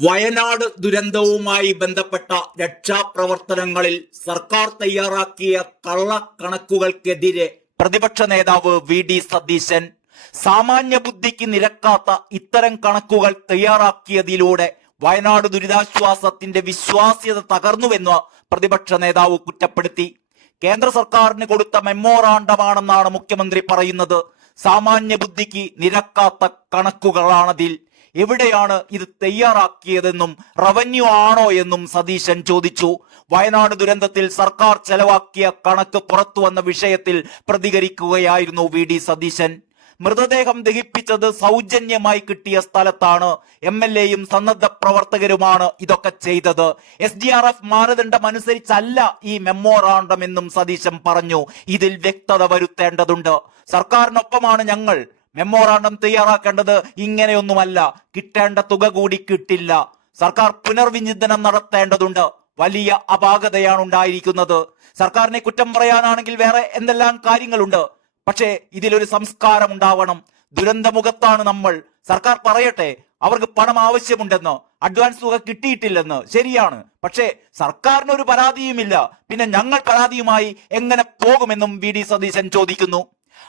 വയനാട് ദുരന്തവുമായി ബന്ധപ്പെട്ട രക്ഷാപ്രവർത്തനങ്ങളിൽ സർക്കാർ തയ്യാറാക്കിയ കള്ളക്കണക്കുകൾക്കെതിരെ പ്രതിപക്ഷ നേതാവ് വി.ഡി. സതീശൻ സാമാന്യ ബുദ്ധിക്ക് നിരക്കാത്ത ഇത്തരം കണക്കുകൾ തയ്യാറാക്കിയതിലൂടെ വയനാട് ദുരിതാശ്വാസത്തിന്റെ വിശ്വാസ്യത തകർന്നുവെന്ന് പ്രതിപക്ഷ നേതാവ് കുറ്റപ്പെടുത്തി. കേന്ദ്ര സർക്കാരിന് കൊടുത്ത മെമ്മോറാണ്ടമാണെന്നാണ് മുഖ്യമന്ത്രി പറയുന്നത്. സാമാന്യ ബുദ്ധിക്ക് നിരക്കാത്ത കണക്കുകളാണതിൽ. എവിടെയാണ് ഇത് തയ്യാറാക്കിയതെന്നും റവന്യൂ ആണോ എന്നും സതീശൻ ചോദിച്ചു. വയനാട് ദുരന്തത്തിൽ സർക്കാർ ചെലവാക്കിയ കണക്ക് പുറത്തു വന്ന വിഷയത്തിൽ പ്രതികരിക്കുകയായിരുന്നു വി.ഡി. സതീശൻ. മൃതദേഹം ദഹിപ്പിച്ചത് സൗജന്യമായി കിട്ടിയ സ്ഥലത്താണ്. MLA-യും സന്നദ്ധ പ്രവർത്തകരുമാണ് ഇതൊക്കെ ചെയ്തത്. SDRF മാനദണ്ഡം അനുസരിച്ചല്ല ഈ മെമ്മോറാണ്ടം എന്നും സതീശൻ പറഞ്ഞു. ഇതിൽ വ്യക്തത വരുത്തേണ്ടതുണ്ട്. സർക്കാരിനൊപ്പമാണ് ഞങ്ങൾ. മെമ്മോറാണ്ടം തയ്യാറാക്കേണ്ടത് ഇങ്ങനെയൊന്നുമല്ല. കിട്ടേണ്ട തുക കൂടി കിട്ടില്ല. സർക്കാർ പുനർവിചിന്തനം നടത്തേണ്ടതുണ്ട്. വലിയ അപാകതയാണ് ഉണ്ടായിരിക്കുന്നത്. സർക്കാരിനെ കുറ്റം പറയാനാണെങ്കിൽ വേറെ എന്തെല്ലാം കാര്യങ്ങളുണ്ട്. പക്ഷേ ഇതിലൊരു സംസ്കാരം ഉണ്ടാവണം. ദുരന്തമുഖത്താണ് നമ്മൾ. സർക്കാർ പറയട്ടെ അവർക്ക് പണം ആവശ്യമുണ്ടെന്ന്, അഡ്വാൻസ് തുക കിട്ടിയിട്ടില്ലെന്ന്. ശരിയാണ്. പക്ഷേ സർക്കാരിനൊരു പരാതിയുമില്ല. പിന്നെ ഞങ്ങൾ പരാതിയുമായി എങ്ങനെ പോകുമെന്നും വി.ഡി. സതീശൻ ചോദിക്കുന്നു.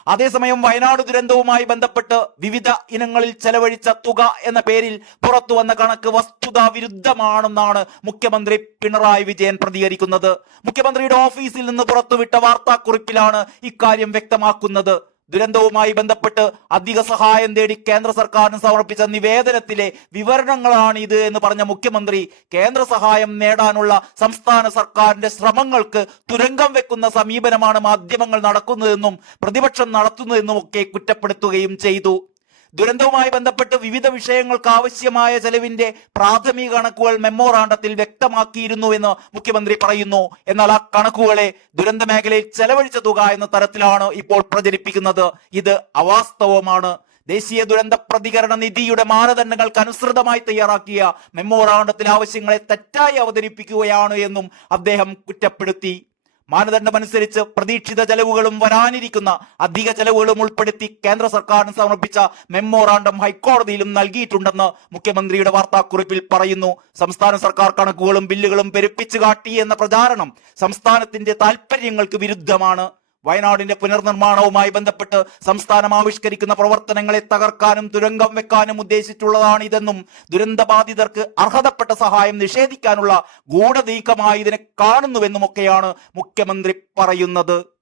അതേസമയം വയനാട് ദുരന്തവുമായി ബന്ധപ്പെട്ട് വിവിധ ഇനങ്ങളിൽ ചെലവഴിച്ച തുക എന്ന പേരിൽ പുറത്തു വന്ന കണക്ക് വസ്തുതാ വിരുദ്ധമാണെന്നാണ് മുഖ്യമന്ത്രി പിണറായി വിജയൻ പ്രതികരിക്കുന്നത്. മുഖ്യമന്ത്രിയുടെ ഓഫീസിൽ നിന്ന് പുറത്തുവിട്ട വാർത്താക്കുറിപ്പിലാണ് ഇക്കാര്യം വ്യക്തമാക്കുന്നത്. ദുരന്തവുമായി ബന്ധപ്പെട്ട് അധിക സഹായം തേടി കേന്ദ്ര സർക്കാരിന് സമർപ്പിച്ച നിവേദനത്തിലെ വിവരണങ്ങളാണ് ഇത് എന്ന് പറഞ്ഞ മുഖ്യമന്ത്രി കേന്ദ്ര സഹായം നേടാനുള്ള സംസ്ഥാന സർക്കാരിന്റെ ശ്രമങ്ങൾക്ക് തുരങ്കം വെക്കുന്ന സമീപനമാണ് മാധ്യമങ്ങൾ നടക്കുന്നതെന്നും പ്രതിപക്ഷം നടത്തുന്നതെന്നും ഒക്കെ കുറ്റപ്പെടുത്തുകയും ചെയ്തു. ദുരന്തവുമായി ബന്ധപ്പെട്ട് വിവിധ വിഷയങ്ങൾക്ക് ആവശ്യമായ ചെലവിന്റെ പ്രാഥമിക കണക്കുകൾ മെമ്മോറാണ്ടത്തിൽ വ്യക്തമാക്കിയിരുന്നുവെന്ന് മുഖ്യമന്ത്രി പറയുന്നു. എന്നാൽ ആ കണക്കുകളെ ദുരന്ത മേഖലയിൽ ചെലവഴിച്ച തുക എന്ന തരത്തിലാണ് ഇപ്പോൾ പ്രചരിപ്പിക്കുന്നത്. ഇത് അവാസ്തവമാണ്. ദേശീയ ദുരന്ത പ്രതികരണ നിധിയുടെ മാനദണ്ഡങ്ങൾക്ക് അനുസൃതമായി തയ്യാറാക്കിയ മെമ്മോറാണ്ടത്തിൽ ആവശ്യങ്ങളെ തെറ്റായി അവതരിപ്പിക്കുകയാണ് എന്നും അദ്ദേഹം കുറ്റപ്പെടുത്തി. മാനദണ്ഡമനുസരിച്ച് പ്രതീക്ഷിത ചെലവുകളും വരാനിരിക്കുന്ന അധിക ചെലവുകളും ഉൾപ്പെടുത്തി കേന്ദ്ര സർക്കാരിന് സമർപ്പിച്ച മെമ്മോറാണ്ടം ഹൈക്കോടതിയിലും നൽകിയിട്ടുണ്ടെന്ന് മുഖ്യമന്ത്രിയുടെ വാർത്താക്കുറിപ്പിൽ പറയുന്നു. സംസ്ഥാന സർക്കാർ കണക്കുകളും ബില്ലുകളും പെരുപ്പിച്ചു കാട്ടി എന്ന പ്രചാരണം സംസ്ഥാനത്തിന്റെ താൽപര്യങ്ങൾക്ക് വിരുദ്ധമാണ്. വയനാടിന്റെ പുനർനിർമ്മാണവുമായി ബന്ധപ്പെട്ട് സംസ്ഥാനം ആവിഷ്കരിക്കുന്ന പ്രവർത്തനങ്ങളെ തകർക്കാനും തുരങ്കം വെക്കാനും ഉദ്ദേശിച്ചുള്ളതാണ് ഇതെന്നും ദുരന്തബാധിതർക്ക് അർഹതപ്പെട്ട സഹായം നിഷേധിക്കാനുള്ള ഗൂഢനീക്കമായി ഇതിനെ കാണുന്നുവെന്നുമൊക്കെയാണ് മുഖ്യമന്ത്രി പറയുന്നത്.